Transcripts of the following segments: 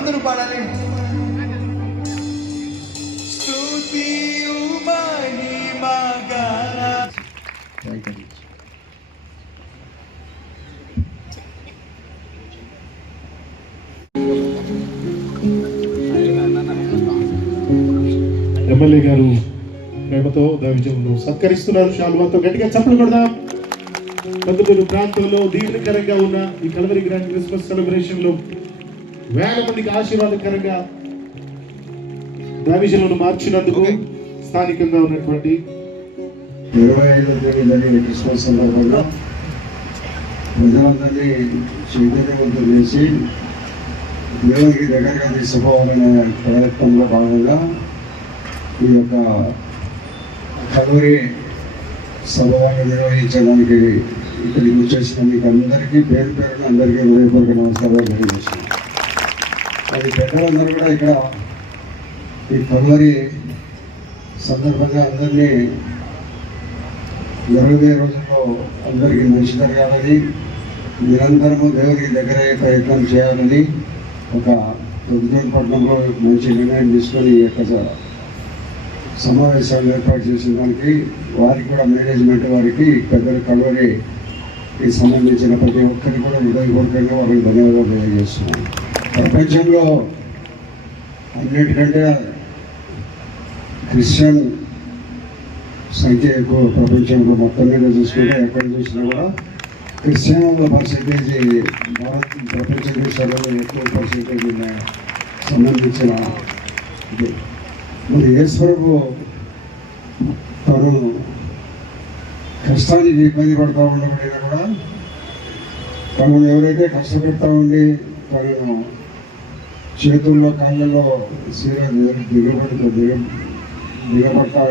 అందరూ పాడాలి. స్తుతి మహిమ గాన ఎమ్మెల్యే గారు ప్రేమతో దైవజనులు సత్కరిస్తున్నారు. శాల్వాతో గట్టిగా చప్పలు కొడదాం. కందుకూరు ప్రాంతంలో దీర్ఘకరంగా ఉన్న ఈ కలవరి గ్రాండ్ క్రిస్మస్ సెలబ్రేషన్లో వేల మందికి ఆశీర్వాదకరంగా దైవజనులను మార్చినందుకు స్థానికంగా ఉన్నటువంటి ఇరవై ఐదో తేదీ జరిగే క్రిస్మస్ సందర్భంగా ప్రజలందరినీ చైతన్యవంతం చేసి దేవునికి దగ్గరగా తీసుకోవాలనే ప్రయత్నంలో భాగంగా ఈ యొక్క కలువరి సభలను నిర్వహించడానికి ఇక్కడికి వచ్చేసిన మీకు అందరికీ పేరు పేరున అందరికీ హృదయపూర్వక నమస్కారాలు తెలియజేస్తున్నాను. అది పెద్దలందరూ కూడా ఇక్కడ ఈ ఫిబ్రవరి సందర్భంగా అందరినీ జరగబోయే రోజుల్లో అందరికీ మంచి జరగాలని నిరంతరము దేవునికి దగ్గరయ్యే ప్రయత్నం చేయాలని ఒక పట్టణంలో మంచి నిర్ణయం తీసుకొని ఈ యొక్క సమావేశాలు ఏర్పాటు చేసిన దానికి వారికి కూడా మేనేజ్మెంట్ వారికి పెద్దలు కలువరికి సంబంధించిన ప్రతి ఒక్కరికి కూడా హృదయపూర్వకంగా వారికి ధన్యవాదాలు తెలియజేస్తున్నాను. ప్రపంచంలో అన్నిటికంటే క్రిస్టియన్ సంఖ్య ఎక్కువ ప్రపంచంలో మొత్తం మీద చూసుకుంటే ఎక్కడ చూసినా కూడా క్రిస్టియన్ల పర్సంటేజ్ భారత్ ప్రపంచ దేశాలలో ఎక్కువ పర్సంటేజ్ సంబంధించిన ఇది. మరి ఈశ్వరపు తను కష్టానికి ఇబ్బంది పడతా ఉండకపోయినా కూడా తనను ఎవరైతే కష్టపెడతా ఉండి తనను చేతుల్లో కాళ్ళలో సీర దిగబడి దిగ దిగబడతా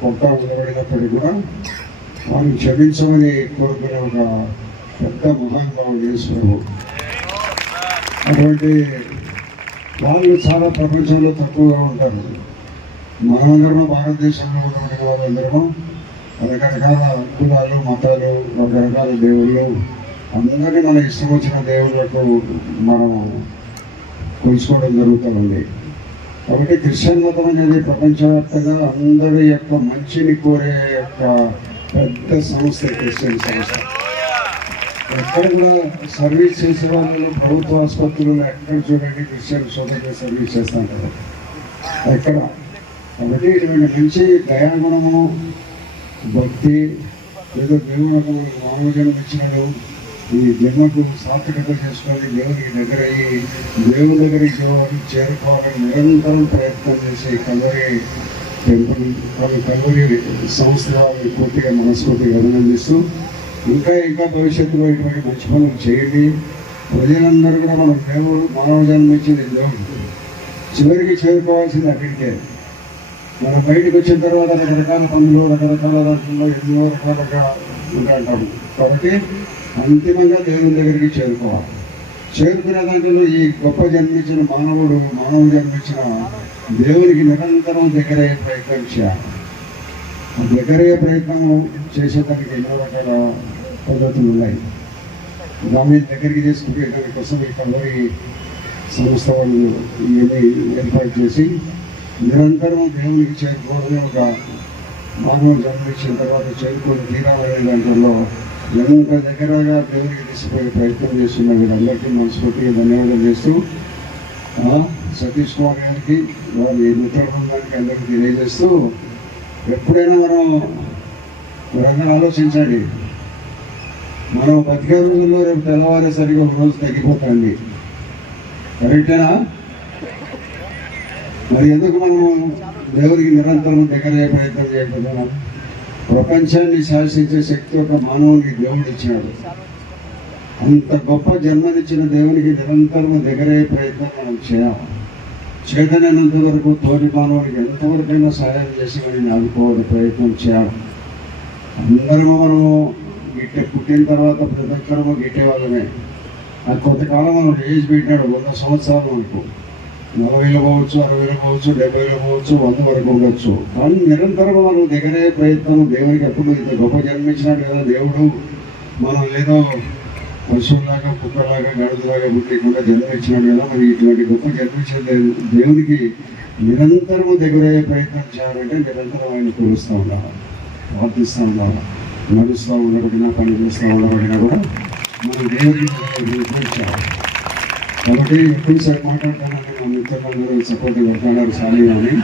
కొడతా ఉండబడినప్పటికీ కూడా వారిని క్షమించమని కోరుకునే ఒక పెద్ద మహానుభావుడు యేసుప్రభు అటువంటి వాళ్ళు చాలా ప్రపంచంలో తక్కువగా ఉంటారు. మనమందరం భారతదేశంలో ఉన్నటువంటి వాళ్ళందరము రకరకాల కులాలు మతాలు రకరకాల దేవుళ్ళు. అందరినీ మన ఇష్టం వచ్చిన దేవుళ్ళకు మనం జరుగుతూ జరుగుతుంది. కాబట్టి క్రిస్టియన్ మతం అనేది ప్రపంచవ్యాప్తంగా అందరి యొక్క మంచిని కోరే యొక్క పెద్ద సంస్థ క్రిస్టియన్ సంస్థ. ఎక్కడ కూడా సర్వీస్ చేసే వాళ్ళు ప్రభుత్వ ఆసుపత్రులు ఎక్కడ చూడండి క్రిస్టియన్ సోదరులు సర్వీస్ చేస్తాం కదా. ఎక్కడ? కాబట్టి ఇటువంటి మంచి దయాగుణము భక్తి ఏదో దేవుడు మానవ జన్మ ఇచ్చినాడు ఈ జన్మకు సార్థకత చేసుకొని దేవునికి దగ్గర అయ్యి దేవుని దగ్గరికి పోవాలి, చేరుకోవాలని నిరంతరం ప్రయత్నం చేసి కలవరి టెంపుల్ కలవరి సంస్థ పూర్తిగా మనస్ఫూర్తిగా అభినందిస్తూ ఇంకా ఇంకా భవిష్యత్తులో ఇటువంటి మంచి పనులు చేయండి. ప్రజలందరూ కూడా మన దేవుడు మానవ జన్మ ఇచ్చింది దేవుడు. చివరికి చేరుకోవాల్సింది అక్కడికే. మనం బయటకు వచ్చిన తర్వాత రకరకాల పనులు రకరకాల దాంట్లో ఎన్నో రకాలుగా ఉంటాం కాబట్టి అంతిమంగా దేవుని దగ్గరికి చేరుకోవాలి. చేరుకున్న దాంట్లో ఈ గొప్ప జన్మించిన మానవుడు మానవుడు జన్మించిన దేవునికి నిరంతరం దగ్గరయ్యే ప్రయత్నం చేయాలి. దగ్గరయ్యే ప్రయత్నం చేసేదానికి ఎన్నో రకాల పద్ధతులు ఉన్నాయి. దాన్ని దగ్గరికి చేసుకునే దానికోసం ఈ సంస్థ వాళ్ళు ఇవన్నీ ఏర్పాటు చేసి నిరంతరం దేవునికి చేరుకోవడమే ఒక మానవ జన్మించిన తర్వాత చేరుకొని తీరాలనే దాంట్లో ఎంత దగ్గరగా దేవునికి తీసుకుపోయే ప్రయత్నం చేస్తున్న వీళ్ళందరికీ మనస్ఫూర్తిగా ధన్యవాదాలు చేస్తూ సతీష్ కుమార్ గారికి వారి మిత్ర బృందానికి అందరికీ తెలియజేస్తూ ఎప్పుడైనా మనం మీరందరూ ఆలోచించండి. మనం బతికే రోజుల్లో రేపు తెల్లవారేసరికి ఒక రోజు తగ్గిపోతుంది. కరెక్టేనా? మరి ఎందుకు మనం దేవుడికి నిరంతరం దగ్గర ప్రయత్నం చేయకపోతున్నాం? ప్రపంచాన్ని శాసించే శక్తి ఒక మానవునికి దేవుడు ఇచ్చినాడు అంత గొప్ప జన్మనిచ్చిన దేవునికి నిరంతరం దగ్గరయ్యే ప్రయత్నం మనం చేయాలి. చేతనైనంత వరకు తోటి మానవుడికి ఎంతవరకైనా సహాయం చేసి వాడిని ఆదుకోవాలి ప్రయత్నం చేయాలి. అందరము మనము గిట్టే పుట్టిన తర్వాత ప్రతి ఒక్కరము గిట్టే వాళ్ళమే. అది కొంతకాలం మనం ఏజ్ పెట్టినాడు వంద సంవత్సరాలు అనుకో. నలభైలో పోవచ్చు అరవైలో పోవచ్చు డెబ్బైలో పోవచ్చు వంద వరకు ఉండొచ్చు. కానీ నిరంతరం మనం దగ్గరే ప్రయత్నం దేవునికి ఎప్పుడు ఇంత గొప్ప జన్మించినాడు కదా దేవుడు మనం ఏదో పశువులాగా కుక్కలాగా గడుదలాగా పుట్టకుండా జన్మించినాడు కదా మరి ఇటువంటి గొప్ప జన్మించిన దేవునికి నిరంతరము దగ్గరయ్యే ప్రయత్నం చేయాలంటే నిరంతరం ఆయన పిలుస్తూ ఉండాలి. ప్రార్థిస్తూ ఉండాలి. నడుస్తూ ఉండబడినా పని చేస్తూ ఉండబడినా కూడా మనం దేవుడికి కాబట్టి ఎక్కువసారి మాట్లాడతానని నా మిత్రులందరూ సపోర్ట్ కొట్టాడారు సాలి అని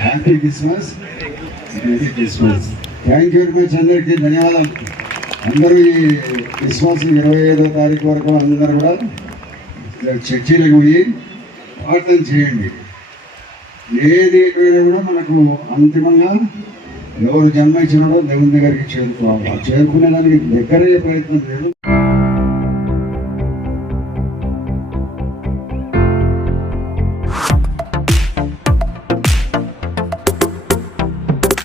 happy Christmas happy Christmas thank you very much అందరికీ. ధన్యవాదాలు. అందరూ ఈ క్రిస్మస్ ఇరవై ఐదో తారీఖు వరకు అందరూ కూడా చర్చిలకు పోయి ప్రార్థన చేయండి. ఏది కూడా మనకు అంతిమంగా ఎవరు జన్మ ఇచ్చినాడో దేవుని దగ్గరికి చేరుకోవాలి. చేరుకునే దానికి దగ్గరయ్యే ప్రయత్నం లేదు.